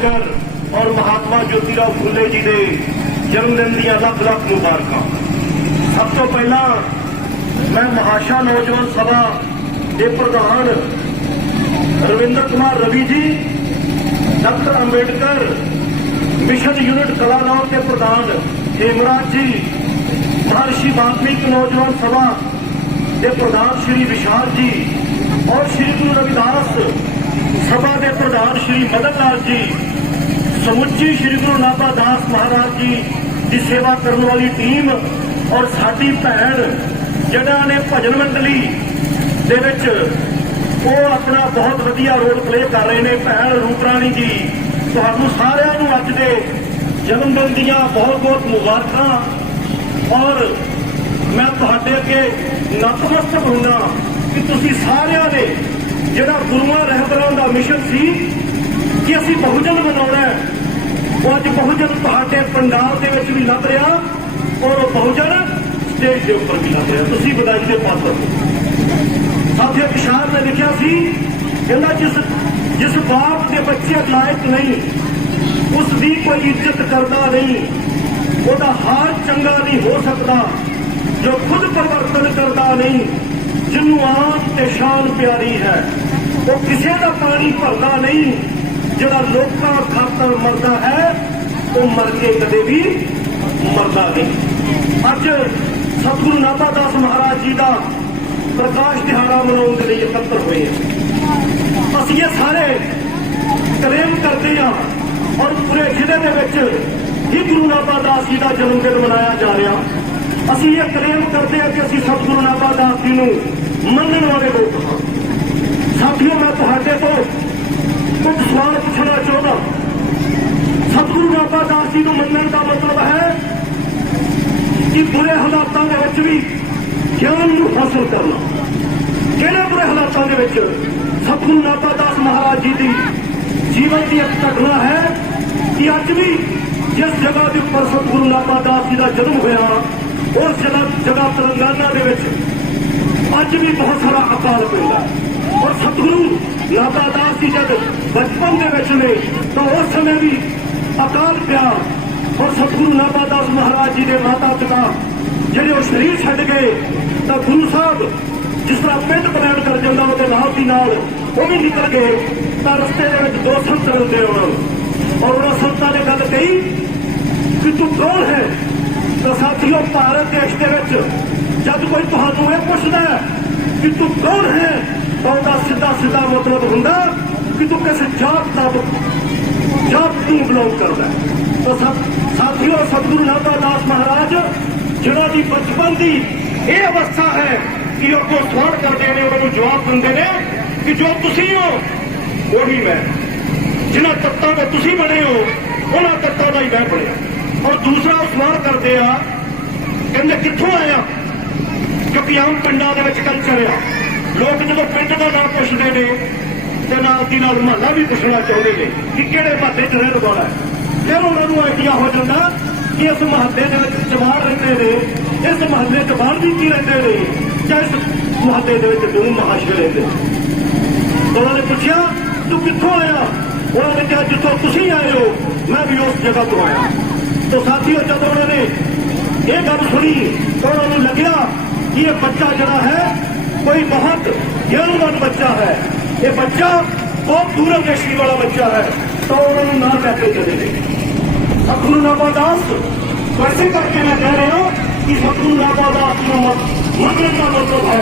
ਅੰਬੇਡਕਰ ਔਰ ਮਹਾਤਮਾ ਜੋਤੀਰਾਓ ਫੁੱਲੇ ਜੀ ਦੇ ਜਨਮ ਦਿਨ ਦੀਆਂ ਲੱਖ ਲੱਖ ਮੁਬਾਰਕਾਂ। ਸਭ ਤੋਂ ਪਹਿਲਾਂ ਮੈਂ ਮਹਾਸ਼ਾ ਨੌਜਵਾਨ ਸਭਾ ਦੇ ਪ੍ਰਧਾਨ Ravinder Kumar Ravi ji, doctor Ambedkar mission unit Kalanaur ਦੇ ਪ੍ਰਧਾਨ ਹੇਮਰਾਜ ਜੀ, ਮਹਰਸ਼ੀ ਵਾਲਮੀਕ ਨੌਜਵਾਨ ਸਭਾ ਦੇ ਪ੍ਰਧਾਨ ਸ਼੍ਰੀ ਵਿਸ਼ਾਲ ਜੀ ਔਰ ਸ਼੍ਰੀ ਗੁਰੂ ਰਵਿਦਾਸ ਸਭਾ ਦੇ ਪ੍ਰਧਾਨ ਸ਼੍ਰੀ ਮਦਨ ਲਾਲ ਜੀ ਸਮੁੱਚੀ ਸ਼੍ਰੀ ਗੁਰੂ ਨਾਭਾ ਦਾਸ ਮਹਾਰਾਜ ਜੀ ਦੀ ਸੇਵਾ ਕਰਨ ਵਾਲੀ ਟੀਮ ਔਰ ਸਾਡੀ ਭੈਣ ਜਿਹੜਾ ਨੇ ਭਜਨ ਮੰਡਲੀ ਦੇ ਵਿੱਚ ਉਹ ਆਪਣਾ ਬਹੁਤ ਵਧੀਆ ਰੋਲ ਪਲੇ ਕਰ ਰਹੇ ਨੇ। ਭੈਣ ਰੂਪਰਾਣੀ ਜੀ, ਤੁਹਾਨੂੰ ਸਾਰਿਆਂ ਨੂੰ ਅੱਜ ਦੇ ਜਨਮ ਦਿਨ ਦੀਆਂ ਬਹੁਤ ਬਹੁਤ ਮੁਬਾਰਕਾਂ। ਔਰ ਮੈਂ ਤੁਹਾਡੇ ਅੱਗੇ ਨਤਮਸਤਕ ਹੁੰਦਾ ਕਿ ਤੁਸੀਂ ਸਾਰਿਆਂ ਨੇ ਜਿਹੜਾ ਗੁਰੂਆਂ ਰਹਿਬਰਾਂ ਦਾ ਮਿਸ਼ਨ ਸੀ ਕਿ ਅਸੀਂ ਬਹੁਜਨ ਬਣਾਉਣਾ ਉਹ ਅੱਜ ਬਹੁਜਨ ਤੁਹਾਡੇ ਪੰਡਾਲ ਦੇ ਵਿੱਚ ਵੀ ਲੱਭ ਰਿਹਾ ਔਰ ਉਹ ਬਹੁਜਨ ਸਟੇਜ ਦੇ ਉੱਪਰ ਵੀ ਲੱਭ ਰਿਹਾ। ਤੁਸੀਂ ਵਧਾਈ ਦੇ ਪਾਤਰ ਹੋ। ਸਾਥੀਓ ਕਿਸ਼ਾਰ ਨੇ ਲਿਖਿਆ ਸੀ, ਕਹਿੰਦਾ ਜਿਸ ਜਿਸ ਬਾਪ ਦੇ ਬੱਚੇ ਲਾਇਕ ਨਹੀਂ, ਉਸ ਦੀ ਕੋਈ ਇੱਜ਼ਤ ਕਰਦਾ ਨਹੀਂ। ਉਹਦਾ ਹਾਲ ਚੰਗਾ ਨਹੀਂ ਹੋ ਸਕਦਾ, ਜੋ ਖੁਦ ਪਰਿਵਰਤਨ ਕਰਦਾ ਨਹੀਂ ਜਿਹਨੂੰ ਆਪ ਤੇ ਸ਼ਾਨ ਪਿਆਰੀ ਹੈ। ਉਹ ਕਿਸੇ ਦਾ ਪਾਣੀ ਭਰਦਾ ਨਹੀਂ ਜਿਹੜਾ ਲੋਕਾਂ ਖਾਤਰ ਮਰਦਾ ਹੈ, ਉਹ ਮਰ ਕੇ ਕਦੇ ਵੀ ਮਰਦਾ ਨਹੀਂ। ਅੱਜ ਸਤਿਗੁਰੂ ਨਾਭਾ ਦਾਸ ਮਹਾਰਾਜ ਜੀ ਦਾ ਪ੍ਰਕਾਸ਼ ਦਿਹਾੜਾ ਮਨਾਉਣ ਦੇ ਲਈ ਇਕੱਤਰ ਹੋਏ ਹਾਂ ਅਸੀਂ ਇਹ ਸਾਰੇ ਕਲੇਮ ਕਰਦੇ ਹਾਂ ਔਰ ਪੂਰੇ ਜ਼ਿਲ੍ਹੇ ਦੇ ਵਿੱਚ ਹੀ ਗੁਰੂ ਨਾਭਾ ਦਾਸ ਜੀ ਦਾ ਜਨਮ ਦਿਨ ਮਨਾਇਆ ਜਾ ਰਿਹਾ। ਅਸੀਂ ਇਹ ਕਲੇਮ ਕਰਦੇ ਹਾਂ ਕਿ ਅਸੀਂ ਸਤਿਗੁਰੂ ਨਾਭਾ ਦਾਸ ਜੀ ਨੂੰ ਮੰਨਣ ਵਾਲੇ ਲੋਕ ਹਾਂ। ਸਾਥੀਓ, ਮੈਂ ਤੁਹਾਡੇ ਤੋਂ ਕੁਝ ਸਵਾਲ ਪੁੱਛਣਾ ਚਾਹੁੰਦਾ ਸਤਿਗੁਰੂ ਨਾਭਾ ਦਾਸ ਜੀ ਨੂੰ ਮੰਨਣ ਦਾ ਮਤਲਬ ਹੈ ਕਿ ਬੁਰੇ ਹਾਲਾਤਾਂ ਦੇ ਵਿੱਚ ਵੀ ਗਿਆਨ ਨੂੰ ਹਾਸਲ ਕਰਨਾ ਕਿਹੜੇ ਬੁਰੇ ਹਾਲਾਤਾਂ ਦੇ ਵਿੱਚ ਸਤਿਗੁਰੂ ਨਾਭਾ ਦਾਸ ਮਹਾਰਾਜ ਜੀ ਦੀ ਜੀਵਨ ਦੀ ਇੱਕ ਘਟਨਾ ਹੈ ਕਿ ਅੱਜ ਵੀ ਜਿਸ ਜਗ੍ਹਾ ਦੇ ਉੱਪਰ ਸਤਿਗੁਰੂ ਨਾਭਾ ਦਾਸ ਜੀ ਦਾ ਜਨਮ ਹੋਇਆ ਉਸ ਜਗ੍ਹਾ ਜਗ੍ਹਾ ਤੇਲੰਗਾਨਾ ਦੇ ਵਿੱਚ। ਅੱਜ ਵੀ ਬਹੁਤ ਸਾਰਾ ਅਕਾਲ ਪੈਂਦਾ ਔਰ ਸਤਿਗੁਰੂ ਨਾਭਾ ਦਾਸ ਜੀ ਜਦ ਬਚਪਨ ਦੇ ਵਿੱਚ ਨੇ, ਤਾਂ ਉਸ ਸਮੇਂ ਵੀ ਅਕਾਲ ਪਿਆ ਔਰ ਸਤਿਗੁਰੂ ਨਾਭਾ ਦਾਸ ਮਹਾਰਾਜ ਜੀ ਦੇ ਮਾਤਾ ਪਿਤਾ ਜਿਹੜੇ ਉਹ ਸਰੀਰ ਛੱਡ ਗਏ, ਤਾਂ ਗੁਰੂ ਸਾਹਿਬ ਜਿਸ ਤਰ੍ਹਾਂ ਪਿੰਡ ਪਲਾਨ ਕਰ ਜਾਂਦਾ ਉਹਦੇ ਨਾਲ ਦੀ ਨਾਲ ਉਹ ਵੀ ਨਿਕਲ ਗਏ, ਤਾਂ ਰਸਤੇ ਦੇ ਵਿੱਚ ਦੋ ਸੰਤ ਮਿਲਦੇ ਉਹਨਾਂ ਨੂੰ। ਔਰ ਉਹਨਾਂ ਸੰਤਾਂ ਨੇ ਗੱਲ ਕਹੀ ਕਿ ਤੂੰ ਕੌਣ ਹੈ? ਤਾਂ ਸਾਥੀਓ, ਭਾਰਤ ਦੇਸ਼ ਦੇ ਵਿੱਚ ਜਦ ਕੋਈ ਤੁਹਾਨੂੰ ਇਹ ਪੁੱਛਦਾ ਕਿ ਤੂੰ ਕੌਣ ਹੈ, ਤਾਂ ਉਹਦਾ ਸਿੱਧਾ ਸਿੱਧਾ ਮਤਲਬ ਹੁੰਦਾ ਕਿ ਤੂੰ ਕਿਸੇ ਜਾਤ ਦਾ ਜਾਤ ਨੂੰ ਬਿਲੋਂਗ ਕਰਦਾ ਹੈ। ਤਾਂ ਸਾ- ਸਾਥੀਓ, ਸਤਿਗੁਰੂ ਨਾਭਾ ਦਾਸ ਮਹਾਰਾਜ, ਜਿਹਨਾਂ ਦੀ ਬਚਪਨ ਦੀ ਇਹ ਅਵਸਥਾ ਹੈ ਕਿ ਉਹ ਕੋਈ ਸਵਾਲ ਕਰਦੇ ਨੇ, ਉਹਨਾਂ ਨੂੰ ਜਵਾਬ ਦਿੰਦੇ ਨੇ ਕਿ ਜੋ ਤੁਸੀਂ ਹੋ, ਉਹੀ ਮੈਂ। ਜਿਨ੍ਹਾਂ ਤੱਤਾਂ ਦੇ ਤੁਸੀਂ ਬਣੇ ਹੋ, ਉਹਨਾਂ ਤੱਤਾਂ ਦਾ ਹੀ ਮੈਂ ਬਣਿਆ। ਔਰ ਦੂਸਰਾ ਉਹ ਸਵਾਲ ਕਰਦੇ ਆ, ਕਹਿੰਦੇ ਕਿੱਥੋਂ ਆਇਆ ਕਿਉਂਕਿ ਆਮ ਪਿੰਡਾਂ ਦੇ ਵਿੱਚ ਕਲਚਰ ਆ। ਲੋਕ ਜਦੋਂ ਪਿੰਡ ਦਾ ਨਾਮ ਪੁੱਛਦੇ ਨੇ ਤੇ ਨਾਲ ਦੀ ਨਾਲ ਮਹੱਲਾ ਵੀ ਪੁੱਛਣਾ ਚਾਹੁੰਦੇ ਨੇ ਕਿ ਕਿਹੜੇ ਮਹੱਲੇ 'ਚ ਰਹਿਣ ਵਾਲਾ ਹੈ। ਫਿਰ ਉਹਨਾਂ ਨੂੰ ਆਈਡੀਆ ਹੋ ਜਾਂਦਾ ਕਿ ਇਸ ਮਹੱਲੇ ਦੇ ਵਿੱਚ ਜਵਾਨ ਰਹਿੰਦੇ ਨੇ, ਇਸ ਮਹੱਲੇ 'ਚ ਬਾਹਰ ਕੀ ਰਹਿੰਦੇ ਨੇ ਜਾਂ ਇਸ ਮਹੱਲੇ ਦੇ ਵਿੱਚ ਦੋ ਮਹਾਸ਼ਰ ਰਹਿੰਦੇ ਨੇ। ਉਹਨਾਂ ਨੇ ਪੁੱਛਿਆ, ਤੂੰ ਕਿੱਥੋਂ ਆਇਆ? ਉਹਨਾਂ ਨੇ ਕਿਹਾ, ਜਿੱਥੋਂ ਤੁਸੀਂ ਆਏ ਹੋ, ਮੈਂ ਵੀ ਉਸ ਜਗ੍ਹਾ ਤੋਂ ਆਇਆ। ਤਾਂ ਸਾਥੀਓ, ਜਦੋਂ ਉਹਨਾਂ ਨੇ ਇਹ ਗੱਲ ਸੁਣੀ ਉਹਨਾਂ ਨੂੰ ਲੱਗਿਆ ਕਿ ਇਹ ਬੱਚਾ ਜਿਹੜਾ ਹੈ, ਕੋਈ ਬਹੁਤ ਗਿਆਨਵਾਨ ਬੱਚਾ ਹੈ। ਇਹ ਬੱਚਾ ਬਹੁਤ ਦੂਰਦੇਸ਼ੀ ਵਾਲਾ ਬੱਚਾ ਹੈ ਤਾਂ ਉਹਨਾਂ ਨੂੰ ਨਾਲ ਲੈ ਕੇ ਚਲੇ ਗਏ ਸਤਿਗੁਰੂ ਨਾਭਾ ਦਾਸ ਵੈਸੇ ਕਰਕੇ ਮੈਂ ਕਹਿ ਰਿਹਾ ਕਿ ਸਤਿਗੁਰੂ ਨਾਭਾ ਦਾਸ ਨੂੰ ਮੰਨਣ ਦਾ ਮਤਲਬ ਹੈ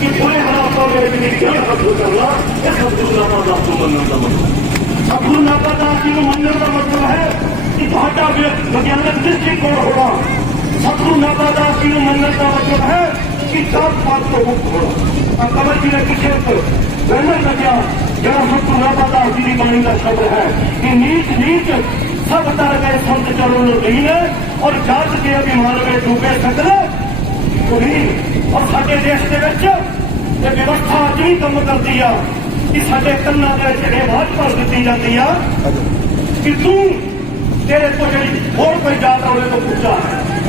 ਕਿ ਬੁਰੇ ਹਾਲਾਤਾਂ ਦੇ ਵਿੱਚ ਵੀ ਗਿਆਨ ਹਾਸਲ ਕਰਨਾ ਇਹ ਸਤਿਗੁਰੂ ਨਾਭਾ ਦਾਸ ਨੂੰ ਮੰਨਣ ਦਾ ਮਤਲਬ ਹੈ ਸਤਿਗੁਰੂ ਨਾਭਾ ਦਾਸ ਜੀ ਨੂੰ ਮੰਨਣ ਦਾ ਮਤਲਬ ਹੈ ਕਿ ਤੁਹਾਡਾ ਵਿ- ਵਿਗਿਆਨਕ ਦ੍ਰਿਸ਼ਟੀਕੋਣ ਹੋਣਾ ਸਤਿਗੁਰੂ ਨਾਭਾ ਦਾਸ ਜੀ ਨੂੰ ਮੰਨਣ ਦਾ ਜੀ ਨੇ ਪਿੱਛੇ ਤੋਂ ਵਰਣਨ ਲੱਗਿਆ ਜਿਹੜਾ ਸਤਿਗੁਰੂ ਨਾਭਾ ਦਾਸ ਜੀ ਦੀ ਬਾਣੀ ਦਾ ਸ਼ਬਦ ਹੈ ਕਿ ਨੀਚ ਨੀਚ ਸਭ ਤਰ ਗਏ ਸੰਤ ਚਰਨ ਦੀਨ ਔਰ ਜਾਤ ਕੇ ਅਭਿਮਾਨ ਵਿੱਚ ਡੂਬੇ ਸਕਲ ਕੁੜੀ ਔਰ ਸਾਡੇ ਦੇਸ਼ ਦੇ ਵਿੱਚ ਇਹ ਵਿਵਸਥਾ ਅੱਜ ਵੀ ਕੰਮ ਕਰਦੀ ਆ ਕਿ ਸਾਡੇ ਕੰਨਾਂ ਦੇ ਵਿੱਚ ਇਹ ਆਵਾਜ਼ ਭਰ ਦਿੱਤੀ ਜਾਂਦੀ ਆ ਕਿ ਤੂੰ ਤੇਰੇ ਤੋਂ ਜਿਹੜੀ ਹੋਰ ਕੋਈ ਜਾਤ ਉਹਦੇ ਤੋਂ ਪੁੱਛਾ।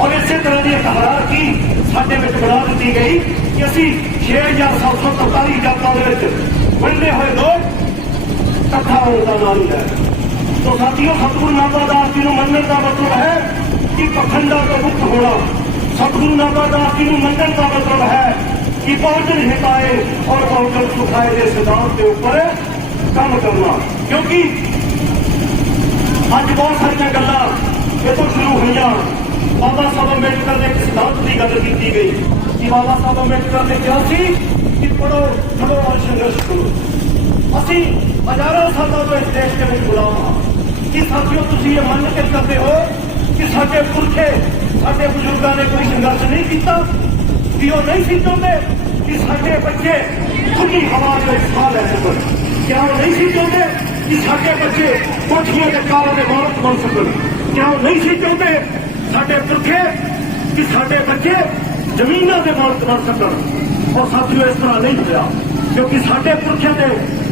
ਔਰ ਇਸੇ ਤਰ੍ਹਾਂ ਦੀ ਇੱਕ ਹਰਾਰਕੀ ਸਾਡੇ ਵਿੱਚ ਬਣਾ ਦਿੱਤੀ ਗਈ। ਕਿ ਅਸੀਂ 6743 ਜਾਤਾਂ ਦੇ ਵਿੱਚ ਵੰਡੇ ਹੋਏ ਲੋਕ ਇਕੱਠਾ ਹੋਣ ਦਾ ਨਾਮ ਹੀ ਲੈ ਤੋ ਸਾਥੀਓ, ਸਤਿਗੁਰੂ ਨਾਮਦਾਸ ਜੀ ਨੂੰ ਮੰਨਣ ਦਾ ਮਤਲਬ ਹੈ ਕਿ ਪਖੰਡਾਂ ਤੋਂ ਮੁਕਤ ਹੋਣਾ। ਸਤਿਗੁਰੂ ਨਾਮਦਾਸ ਜੀ ਨੂੰ ਮੰਨਣ ਦਾ ਮਤਲਬ ਹੈ ਕਿ ਬਹੁਜਨ ਹਿਤਾਏ ਔਰ ਬਹੁਜਨ ਸੁਖਾਏ ਦੇ ਸਿਧਾਂਤ ਦੇ ਉੱਪਰ ਕੰਮ ਕਰਨਾ। ਕਿਉਂਕਿ ਅੱਜ ਬਹੁਤ ਸਾਰੀਆਂ ਗੱਲਾਂ ਇਹ ਤੋਂ ਸ਼ੁਰੂ ਹੋਈਆਂ। ਬਾਬਾ ਸਾਹਿਬ ਅੰਬੇਡਕਰ ਦੇ ਇੱਕ ਸਿਧਾਂਤ ਦੀ ਗੱਲ ਕੀਤੀ ਗਈ। ਕਿ ਬਾਬਾ ਸਾਹਿਬ ਅੰਬੇਡਕਰ ਨੇ ਕਿਹਾ ਸੀ ਕਿ ਪੜੋ ਪੜੋ ਔਰ ਸੰਘਰਸ਼ ਕਰੋ ਅਸੀਂ ਹਜ਼ਾਰਾਂ ਸਾਲਾਂ ਤੋਂ ਇਸ ਦੇਸ਼ ਦੇ ਵਿੱਚ ਗੁਲਾਮ ਹਾਂ ਕਿ ਸਾਥੀਓ ਤੁਸੀਂ ਇਹ ਮੰਨ ਕੇ ਕਰਦੇ ਹੋ ਕਿ ਸਾਡੇ ਪੁਰਖੇ ਸਾਡੇ ਬਜ਼ੁਰਗਾਂ ਨੇ ਕੋਈ ਸੰਘਰਸ਼ ਨਹੀਂ ਕੀਤਾ ਕਿ ਉਹ ਨਹੀਂ ਸੀ ਚਾਹੁੰਦੇ ਕਿ ਸਾਡੇ ਬੱਚੇ ਖੁੱਲੀ ਹਵਾ ਦੇ ਵਿੱਚ ਸਾਹ ਲੈ ਸਕਣ ਕਿਆ ਉਹ ਨਹੀਂ ਸੀ ਚਾਹੁੰਦੇ ਕਿ ਸਾਡੇ ਬੱਚੇ ਕੋਠੀਆਂ ਦੇ ਕਾਰਾਂ ਦੇ ਮਾਲਕ ਬਣ ਸਕਣ ਕਿਆ ਉਹ ਨਹੀਂ ਸੀ ਚਾਹੁੰਦੇ ਸਾਡੇ ਪੁਰਖੇ ਕਿ ਸਾਡੇ ਬੱਚੇ ਜ਼ਮੀਨਾਂ ਦੇ ਮਾਲਕ ਬਣ ਸਕਣ ਔਰ ਸਾਥੀਓ ਇਸ ਤਰ੍ਹਾਂ ਨਹੀਂ ਹੋਇਆ ਕਿਉਂਕਿ ਸਾਡੇ ਪੁਰਖਿਆਂ ਦੇ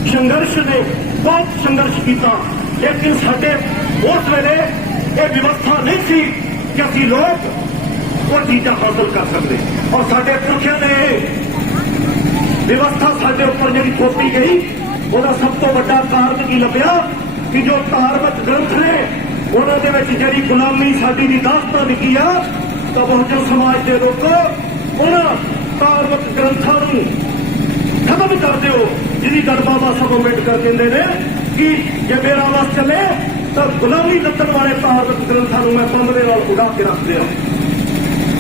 ਸੰਘਰਸ਼ ਨੇ ਬਹੁਤ ਸੰਘਰਸ਼ ਕੀਤਾ ਲੇਕਿਨ ਸਾਡੇ ਉਸ ਵੇਲੇ ਇਹ ਵਿਵਸਥਾ ਨਹੀਂ ਸੀ ਕਿ ਅਸੀਂ ਲੋਕ ਉਹ ਚੀਜ਼ਾਂ ਹਾਸਲ ਕਰ ਸਕਦੇ ਔਰ ਸਾਡੇ ਪੁਰਖਿਆਂ ਨੇ ਇਹ ਵਿਵਸਥਾ ਸਾਡੇ ਉੱਪਰ ਜਿਹੜੀ ਥੋਪੀ ਗਈ ਉਹਦਾ ਸਭ ਤੋਂ ਵੱਡਾ ਕਾਰਨ ਕੀ ਲੱਭਿਆ ਕਿ ਜੋ ਧਾਰਮਿਕ ਗ੍ਰੰਥ ਨੇ ਉਹਨਾਂ ਦੇ ਵਿੱਚ ਜਿਹੜੀ ਗੁਲਾਮੀ ਸਾਡੀ ਦੀ ਦਾਸਤਾਨ ਲਿਖੀ ਆ ਤਾਂ ਬਹੁਜਨ ਸਮਾਜ ਦੇ ਲੋਕੋ ਉਹਨਾਂ ਧਾਰਮਿਕ ਗ੍ਰੰਥਾਂ ਨੂੰ ਖਤਮ ਕਰ ਦਿਓ। ਜਿਹਦੀ ਗੱਲ ਬਾਬਾ ਸਾਹਿਬ ਅੰਬੇਡਕਰ ਕਹਿੰਦੇ ਨੇ ਕਿ ਜੇ ਮੇਰਾ ਵਸ ਚੱਲੇ, ਤਾਂ ਗੁਲਾਮੀ ਲੱਤਰ ਵਾਲੇ ਧਾਰਮਿਕ ਗ੍ਰੰਥਾਂ ਨੂੰ ਮੈਂ ਬੰਬ ਨਾਲ ਉਡਾ ਕੇ ਰੱਖ ਦਿਆਂ।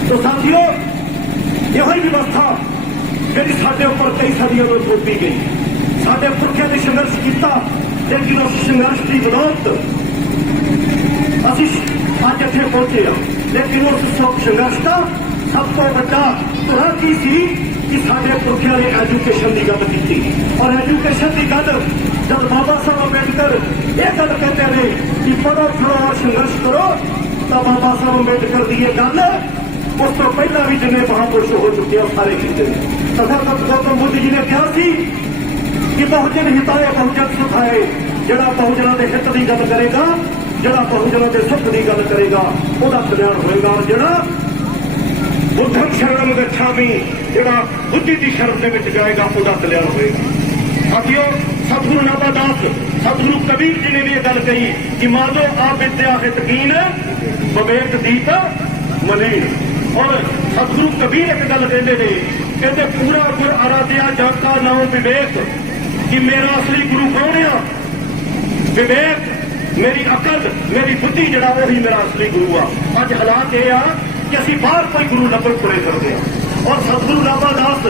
ਤੋ ਸਾਥੀਓ, ਇਹੋ ਹੀ ਵਿਵਸਥਾ ਜਿਹੜੀ ਸਾਡੇ ਉੱਪਰ ਕਈ ਸਦੀਆਂ ਤੋਂ ਥੋਪੀ ਗਈ। ਸਾਡੇ ਪੁਰਖਿਆਂ ਨੇ ਸੰਘਰਸ਼ ਕੀਤਾ, ਲੇਕਿਨ ਉਸ ਸੰਘਰਸ਼ ਦੀ ਬਦੌਲਤ ਅਸੀਂ ਅੱਜ ਇੱਥੇ ਪਹੁੰਚੇ ਆ ਲੇਕਿਨ ਉਸ ਸਭ ਸੰਘਰਸ਼ ਦਾ ਸਭ ਤੋਂ ਵੱਡਾ ਧੁਰਾ ਕੀ ਸੀ ਕਿ ਸਾਡੇ ਪੁਰਖਿਆਂ ਨੇ ਐਜੂਕੇਸ਼ਨ ਦੀ ਗੱਲ ਕੀਤੀ ਔਰ ਐਜੂਕੇਸ਼ਨ ਦੀ ਗੱਲ ਜਦ ਬਾਬਾ ਸਾਹਿਬ ਅੰਬੇਡਕਰ ਇਹ ਗੱਲ ਕਹਿੰਦੇ ਨੇ ਕਿ ਪੜੋ ਪੜੋ ਔਰ ਸੰਘਰਸ਼ ਕਰੋ ਤਾਂ ਬਾਬਾ ਸਾਹਿਬ ਅੰਬੇਡਕਰ ਦੀ ਇਹ ਗੱਲ ਉਸ ਤੋਂ ਪਹਿਲਾਂ ਵੀ ਜਿੰਨੇ ਮਹਾਂਪੁਰਸ਼ ਹੋ ਚੁੱਕੇ ਆ ਸਾਰੇ ਕੀਤੇ ਨੇ ਤਥਾਗਤ ਗੌਤਮ ਬੁੱਧ ਜੀ ਨੇ ਕਿਹਾ ਸੀ ਕਿ ਬਹੁਜਨ ਹਿਤਾਏ ਬਹੁਜਨ ਸੁਖਾਏ ਜਿਹੜਾ ਬਹੁਜਨਾਂ ਦੇ ਹਿੱਤ ਦੀ ਗੱਲ ਕਰੇਗਾ ਜਿਹੜਾ ਬਹੁਜਨਾਂ ਦੇ ਸੁੱਖ ਦੀ ਗੱਲ ਕਰੇਗਾ, ਉਹਦਾ ਕਲਿਆਣ ਹੋਏਗਾ। ਔਰ ਜਿਹੜਾ ਬੁੱਧਮ ਸ਼ਰਣਮ ਗਛਾਮੀ ਜਿਹੜਾ ਬੁੱਧੀ ਦੀ ਸ਼ਰਨ ਦੇ ਵਿੱਚ ਜਾਏਗਾ, ਉਹਦਾ ਕਲਿਆਣ ਹੋਏਗਾ। ਸਾਥੀਓ, ਸਤਿਗੁਰੂ ਨਾਮਦਾਸ ਸਤਿਗੁਰੂ ਕਬੀਰ ਜੀ ਨੇ ਵੀ ਇਹ ਗੱਲ ਕਹੀ ਕਿ ਮਾਨੋ ਆ ਵਿਦਿਆ ਹਿਤਕੀਨ ਵਿਵੇਕ ਦੀਪ ਮਲੀਨ। ਔਰ ਸਤਿਗੁਰੂ ਕਬੀਰ ਇੱਕ ਗੱਲ ਕਹਿੰਦੇ ਨੇ, ਕਹਿੰਦੇ, ਪੂਰਾ ਗੁਰ ਆਰਾਧਿਆ ਜਾਤਾ ਨਾਮ ਵਿਵੇਕ, ਕਿ ਮੇਰਾ ਅਸਲੀ ਗੁਰੂ ਕੌਣ ਆ? ਵਿਵੇਕ। ਮੇਰੀ ਅਕਲ, ਮੇਰੀ ਬੁੱਧੀ ਜਿਹੜਾ ਉਹੀ ਮੇਰਾ ਅਸਲੀ ਗੁਰੂ ਆ। ਅੱਜ ਹਾਲਾਤ ਇਹ ਆ ਕਿ ਅਸੀਂ ਬਾਹਰ ਕੋਈ ਗੁਰੂ ਲੱਭਣ ਤੁਰੇ ਫਿਰਦੇ ਆ। ਔਰ ਸਤਿਗੁਰੂ ਰਾਮਦਾਸ,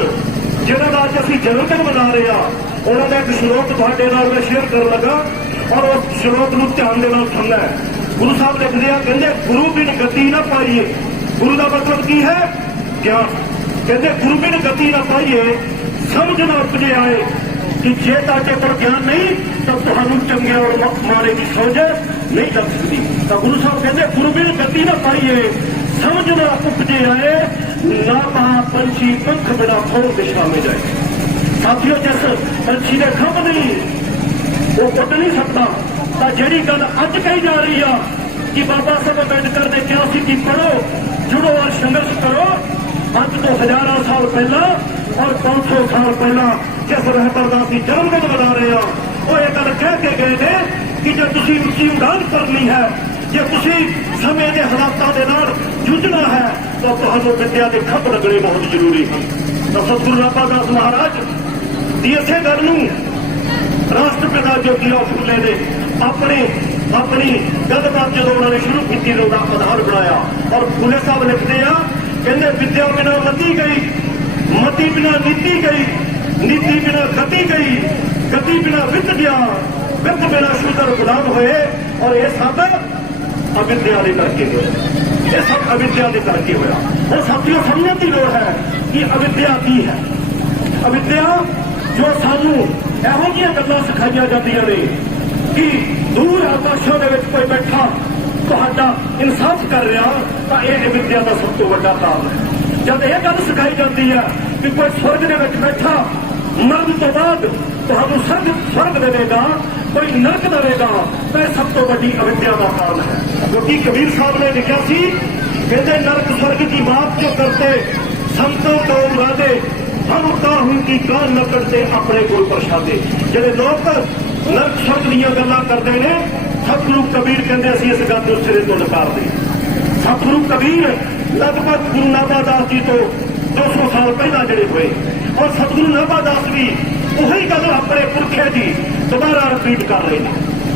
ਜਿਹਨਾਂ ਦਾ ਅੱਜ ਅਸੀਂ ਜਨਮ ਦਿਨ ਮਨਾ ਰਹੇ ਆ, ਉਹਨਾਂ ਦਾ ਇੱਕ ਸ਼ਲੋਕ ਤੁਹਾਡੇ ਨਾਲ ਮੈਂ ਸ਼ੇਅਰ ਕਰਨ ਲੱਗਾ ਔਰ ਉਸ ਸ਼ਲੋਕ ਨੂੰ ਧਿਆਨ ਦੇ ਨਾਲ ਸੁਣਨਾ ਹੈ। ਗੁਰੂ ਸਾਹਿਬ ਲਿਖਦੇ ਆ, ਕਹਿੰਦੇ, ਗੁਰੂ ਬਿਨ ਗਤੀ ਨਾ ਪਾਈਏ। ਗੁਰੂ ਦਾ ਮਤਲਬ ਕੀ ਹੈ? ਗਿਆਨ। ਕਹਿੰਦੇ, ਗੁਰੂ ਬਿਨ ਗਤੀ ਨਾ ਪਾਈਏ, ਸਮਝ ਨਾ ਉਪਜੇ ਆਏ। ਕਿ ਜੇ ਤੁਹਾਡੇ ਕੋਲ ਗਿਆਨ ਨਹੀਂ, ਤਾਂ ਤੁਹਾਨੂੰ ਚੰਗੇ ਔਰ ਮ- ਦੀ ਸੋਝ ਨਹੀਂ ਲੱਗ ਸਕਦੀ। ਤਾਂ ਗੁਰੂ ਸਾਹਿਬ ਕਹਿੰਦੇ ਗੁਰੂ ਬਿਨ ਗਤੀ ਨਾ ਪਾਈਏ, ਸਮਝ ਨਾ ਉਪਜੇ ਆਏ, ਨਾ ਪਾ ਪੰਛੀ ਪੰਖ ਬਿਨਾ ਫੋਰ ਦਿਸ਼ਾ ਮੇ ਜਾਏ। ਸਾਥੀਓ, ਜਿਸ ਪੰਛੀ ਦੇ ਖੰਭ ਨਹੀਂ ਉਹ ਉੱਡ ਨਹੀਂ ਸਕਦਾ, ਤਾਂ ਜਿਹੜੀ ਗੱਲ ਅੱਜ ਕਹੀ ਜਾ ਰਹੀ ਆ, ਕਿ ਬਾਬਾ ਸਾਹਿਬ ਅੰਬੇਡਕਰ ਨੇ ਕਿਹਾ ਸੀ ਕਿ ਪੜੋ ਜੁੜੋ ਔਰ ਸੰਘਰਸ਼ ਕਰੋ। ਅੱਜ ਤੋਂ ਹਜ਼ਾਰਾਂ ਸਾਲ ਪਹਿਲਾਂ ਔਰ 500 ਸਾਲ ਪਹਿਲਾਂ ਜਿਸ ਰਹਿਬਰ ਦਾ ਅਸੀਂ ਜਨਮ ਦਿਨ ਮਨਾ ਰਹੇ ਹਾਂ, ਉਹ ਇਹ ਗੱਲ ਕਹਿ ਕੇ ਗਏ ਨੇ ਕਿ ਜੇ ਤੁਸੀਂ ਉੱਚੀ ਉਡਾਨ ਕਰਨੀ ਹੈ, ਜੇ ਤੁਸੀਂ ਸਮੇਂ ਦੇ ਹਾਲਾਤਾਂ ਦੇ ਨਾਲ ਜੂਝਣਾ ਹੈ, ਤਾਂ ਤੁਹਾਨੂੰ ਵਿਦਿਆ ਦੇ ਖੱਪ ਲੱਗਣੇ ਬਹੁਤ ਜ਼ਰੂਰੀ ਹਨ। ਤਾਂ ਸਤਿਗੁਰੂ ਰਾਮਦਾਸ ਮਹਾਰਾਜ ਦੀ ਇਸੇ ਗੱਲ ਨੂੰ ਰਾਸ਼ਟਰਪਿਤਾ ਜੋਤੀਰਾਓ ਫੂਲੇ ਨੇ ਆਪਣੇ ਆਪਣੀ ਗੱਲਬਾਤ ਜਦੋਂ ਉਹਨਾਂ ਨੇ ਸ਼ੁਰੂ ਕੀਤੀ ਤਾਂ ਉਹਦਾ ਆਧਾਰ ਬਣਾਇਆ। ਔਰ ਫੂਲੇ ਸਾਹਿਬ ਲਿਖਦੇ ਆ, ਕਹਿੰਦੇ ਵਿਦਿਆ ਬਿਨਾ ਲੱਗੀ ਗਈ। ਮਤੀ ਬਿਨਾ ਨੀਤੀ ਗਈ ਨੀਤੀ ਬਿਨਾ ਗਤੀ ਗਈ ਗਤੀ ਬਿਨਾ ਵਿੱਤ ਗਿਆ ਵਿੱਤ ਬਿਨਾ ਸ਼ੂਦਰ ਗੁਲਾਮ ਹੋਏ ਔਰ ਇਹ ਸਭ ਅਵਿਦਿਆ ਦੇ ਕਰਕੇ ਹੋਇਆ ਇਹ ਸਭ ਅਵਿਦਿਆ ਦੇ ਕਰਕੇ ਹੋਇਆ ਉਹ ਸਾਥੀਓ ਸਮਝਣ ਦੀ ਲੋੜ ਹੈ ਕਿ ਅਵਿਦਿਆ ਕੀ ਹੈ ਅਵਿਦਿਆ ਜੋ ਸਾਨੂੰ ਇਹੋ ਜਿਹੀਆਂ ਗੱਲਾਂ ਸਿਖਾਈਆਂ ਜਾਂਦੀਆਂ ਨੇ ਕਿ ਦੂਰ ਆਕਾਸ਼ਾਂ ਦੇ ਵਿੱਚ ਕੋਈ ਬੈਠਾ ਤੁਹਾਡਾ ਇਨਸਾਫ ਕਰ ਰਿਹਾ ਤਾਂ ਇਹ ਅਵਿਦਿਆ ਦਾ ਸਭ ਤੋਂ ਵੱਡਾ ਕਾਰਨ ਹੈ ਜਦ ਇਹ ਗੱਲ ਸਿਖਾਈ ਜਾਂਦੀ ਹੈ ਕਿ ਕੋਈ ਸਵਰਗ ਦੇ ਵਿੱਚ ਬੈਠਾ, ਮਰਨ ਤੋਂ ਬਾਅਦ ਤੁਹਾਨੂੰ ਸਰਗ ਸਵਰਗ ਦੇਵੇਗਾ ਕੋਈ ਨਰਕ ਦੇਵੇਗਾ ਤਾਂ ਇਹ ਸਭ ਤੋਂ ਵੱਡੀ ਅਵਿਦਿਆ ਦਾ ਕਾਰਨ ਹੈ। ਕਿਉਂਕਿ ਕਬੀਰ ਸਾਹਿਬ ਨੇ ਲਿਖਿਆ ਸੀ ਕਹਿੰਦੇ ਨਰਕ ਸਵਰਗ ਦੀ ਬਾਤ ਜੋ ਕਰਤੇ, ਸੰਤੋਂ ਕੋ ਮੁਰਾਦੇ ਹਮ ਕਾਹੂ ਕੀ ਕਾਨ ਨ ਕਰਤੇ ਆਪਣੇ ਕੋਲ ਪ੍ਰਸ਼ਾਦੇ। ਜਿਹੜੇ ਲੋਕ ਨਰਕ ਸਵਰਗ ਦੀਆਂ ਗੱਲਾਂ ਕਰਦੇ ਨੇ, ਸਤਿਗੁਰੂ ਕਬੀਰ ਕਹਿੰਦੇ ਅਸੀਂ ਇਸ ਗੱਲ ਨੂੰ ਸਿਰੇ ਤੋਂ ਨਕਾਰਦੇ ਸਤਿਗੁਰੂ ਕਬੀਰ ਲਗਭਗ ਗੁਰੂ ਨਾਨਕ ਜੀ ਤੋਂ 200 ਸਾਲ ਪਹਿਲਾਂ ਜਿਹੜੇ ਹੋਏ। ਔਰ ਸਤਿਗੁਰੂ ਨਾਨਕ ਵੀ ਉਹੀ ਗੱਲ ਆਪਣੇ ਪੁਰਖੇ ਦੀ ਦੁਬਾਰਾ ਰਿਪੀਟ ਕਰ ਰਹੇ ਨੇ।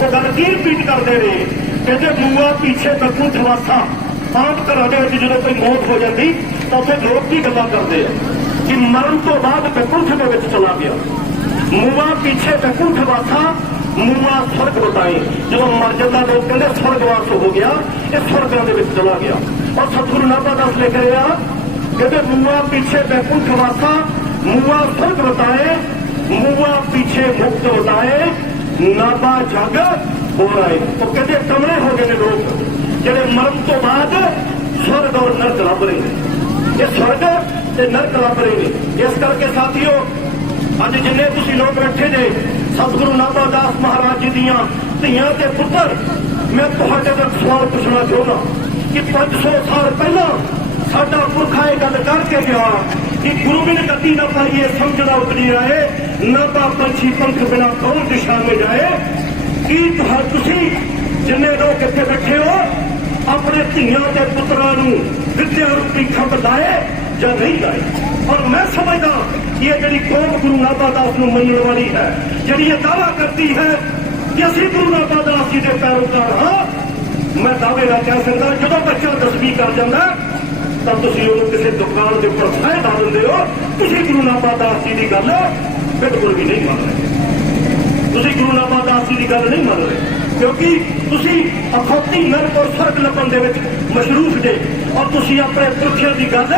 ਉਹ ਗੱਲ ਕੀ ਰਿਪੀਟ ਕਰਦੇ ਨੇ? ਕਹਿੰਦੇ ਮੂਆ ਪਿੱਛੇ ਬੱਕੂ ਥਵਾਸਾ ਆਮ ਘਰਾਂ ਦੇ ਵਿੱਚ ਜਦੋਂ ਕੋਈ ਮੌਤ ਹੋ ਜਾਂਦੀ, ਤਾਂ ਉੱਥੇ ਲੋਕ ਕੀ ਗੱਲਾਂ ਕਰਦੇ ਆ? ਕਿ ਮਰਨ ਤੋਂ ਬਾਅਦ ਬਕੁੰਠ ਦੇ ਵਿੱਚ ਚਲਾ ਗਿਆ। ਮੂਆ ਪਿੱਛੇ ਬਕੁੰਠ ਵਾਸਾ ਮੂਆ ਸਵਰਗ ਬਤਾਏ। ਜਦੋਂ ਮਰ ਜਾਂਦਾ, ਲੋਕ ਕਹਿੰਦੇ, ਸਵਰਗਵਾਸ ਹੋ ਗਿਆ। ਇਹ ਸਵਰਗਾਂ ਦੇ ਵਿੱਚ ਚਲਾ ਗਿਆ। ਔਰ ਸਤਿਗੁਰੂ ਨਾਭਾਦਾਸ ਲਿਖ ਰਿਹਾ। ਕਹਿੰਦੇ ਮੂਆ ਪਿੱਛੇ ਬੈਕੁੰਠ ਵਾਸਾ ਮੂਆ ਸਵਰਗ ਬਤਾਏ ਮੂਆ ਪਿੱਛੇ ਮੁਕਤ ਬਤਾਏ ਨਾਭਾ ਜਗ ਹੋ ਰਹੇ ਉਹ ਕਹਿੰਦੇ ਕਮਰੇ ਹੋ ਗਏ ਨੇ ਲੋਕ। ਜਿਹੜੇ ਮਰਨ ਤੋਂ ਬਾਅਦ ਸਵਰਗ ਔਰ ਨਰਕ ਲੱਭ ਰਹੇ ਨੇ। ਇਹ ਸਵਰਗ ਤੇ ਨਰਕ ਲੱਭ ਰਹੇ ਨੇ। ਇਸ ਕਰਕੇ ਸਾਥੀਓ, ਅੱਜ ਜਿੰਨੇ ਤੁਸੀਂ ਲੋਕ ਬੈਠੇ ਨੇ, ਸਤਿਗੁਰੂ ਨਾਭਾ ਦਾਸ ਮਹਾਰਾਜ ਜੀ ਦੀਆਂ ਧੀਆਂ ਤੇ ਪੁੱਤਰ, ਮੈਂ ਤੁਹਾਡੇ ਤੋਂ ਸਵਾਲ ਪੁੱਛਣਾ ਚਾਹੁੰਦਾ। ਕਿ 500 ਸਾਲ ਪਹਿਲਾਂ ਸਾਡਾ ਪੁਰਖਾ ਇਹ ਗੱਲ ਕਰਕੇ ਗਿਆ ਕਿ ਗੁਰੂ ਬਿਨ ਗਤੀ ਨਾ ਪਾਈਏ ਸਮਝਣਾ ਉਤਰੀ ਆਏ ਨਾ ਤਾਂ ਪੰਛੀ ਪੰਖ ਬਿਨਾ ਕੌਣ ਦਿਸ਼ਾ ਮੇ ਜਾਏ ਕੀ ਤੁਹਾ ਤੁਸੀਂ ਜਿੰਨੇ ਲੋਕ ਇੱਥੇ ਬੈਠੇ ਹੋ ਆਪਣੇ ਧੀਆਂ ਤੇ ਪੁੱਤਰਾਂ ਨੂੰ ਵਿਦਿਆ ਰੂਪੀ ਖੰਭ ਲਾਏ ਜਾਂ ਨਹੀਂ ਲਾਏ ਔਰ ਮੈਂ ਸਮਝਦਾ ਕਿ ਇਹ ਜਿਹੜੀ ਕੌਮ ਗੁਰੂ ਨਾਭਾਦਾਸ ਨੂੰ ਮੰਨਣ ਵਾਲੀ ਹੈ ਜਿਹੜੀ ਇਹ ਦਾਵਾ ਕਰਦੀ ਹੈ ਕਿ ਅਸੀਂ ਗੁਰੂ ਨਾਭਾਦਾਸ ਜੀ ਦੇ ਪੈਰੋਕਾਰ ਹਾਂ ਮੈਂ ਦਾਅਵੇ ਨਾਲ ਕਹਿ ਸਕਦਾ, ਜਦੋਂ ਬੱਚਾ ਦਸਵੀਂ ਕਰ ਜਾਂਦਾ, ਤਾਂ ਤੁਸੀਂ ਉਹਨੂੰ ਕਿਸੇ ਦੁਕਾਨ ਦੇ ਉੱਪਰ ਫਾਇ ਲਾ ਦਿੰਦੇ ਹੋ। ਤੁਸੀਂ ਗੁਰੂ ਨਾਭਾਦਾਸ ਜੀ ਦੀ ਗੱਲ ਬਿਲਕੁਲ ਵੀ ਨਹੀਂ ਮੰਨ ਰਹੇ ਤੁਸੀਂ ਗੁਰੂ ਨਾਭਾਦਾਸ ਜੀ ਦੀ ਗੱਲ ਨਹੀਂ ਮੰਨ ਰਹੇ ਕਿਉਂਕਿ ਤੁਸੀਂ ਅਖੌਤੀ ਨਰਕ ਔਰ ਸਵਰਗ ਲੱਭਣ ਦੇ ਵਿੱਚ ਮਸ਼ਰੂਫ ਨੇ ਔਰ ਤੁਸੀਂ ਆਪਣੇ ਪੁਰਖਿਆਂ ਦੀ ਗੱਲ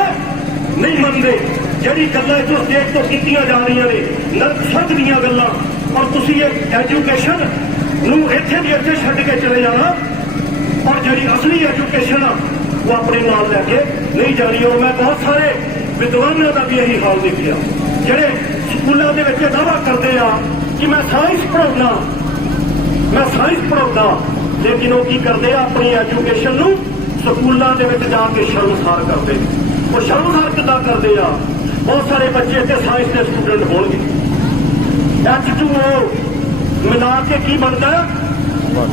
ਨਹੀਂ ਮੰਨਦੇ, ਜਿਹੜੀ ਗੱਲਾਂ ਜੋ ਸਟੇਜ ਤੋਂ ਕੀਤੀਆਂ ਜਾ ਰਹੀਆਂ ਨੇ, ਨਰਕ ਸਰਗ ਦੀਆਂ ਗੱਲਾਂ, ਔਰ ਤੁਸੀਂ ਇਹ ਐਜੂਕੇਸ਼ਨ ਨੂੰ ਇੱਥੇ ਦੀ ਇੱਥੇ ਛੱਡ ਕੇ ਚਲੇ ਜਾਣਾ ਔਰ ਜਿਹੜੀ ਅਸਲੀ ਐਜੂਕੇਸ਼ਨ ਆ, ਉਹ ਆਪਣੇ ਨਾਲ ਲੈ ਕੇ ਨਹੀਂ ਜਾ ਰਹੀ। ਔਰ ਮੈਂ ਬਹੁਤ ਸਾਰੇ ਵਿਦਵਾਨਾਂ ਦਾ ਵੀ ਇਹੀ ਹਾਲ ਦੇਖਿਆ। ਜਿਹੜੇ ਸਕੂਲਾਂ ਦੇ ਵਿੱਚ ਇਹ ਦਾਅਵਾ ਕਰਦੇ ਆ ਕਿ ਮੈਂ ਸਾਇੰਸ ਪੜ੍ਹਾਉਣਾ ਮੈਂ ਸਾਇੰਸ ਪੜ੍ਹਾਉਂਦਾ, ਲੇਕਿਨ ਉਹ ਕੀ ਕਰਦੇ ਆ? ਆਪਣੀ ਐਜੂਕੇਸ਼ਨ ਨੂੰ ਸਕੂਲਾਂ ਦੇ ਵਿੱਚ ਜਾ ਕੇ ਸ਼ਰਮਸਾਰ ਕਰਦੇ। ਉਹ ਸ਼ਰਮਸਾਰ ਕਿੱਦਾਂ ਕਰਦੇ ਆ? ਬਹੁਤ ਸਾਰੇ ਬੱਚੇ ਇੱਥੇ ਸਾਇੰਸ ਦੇ ਸਟੂਡੈਂਟ ਹੋਣਗੇ। H2O ਮਿਲਾ ਕੇ ਕੀ ਬਣਦਾ?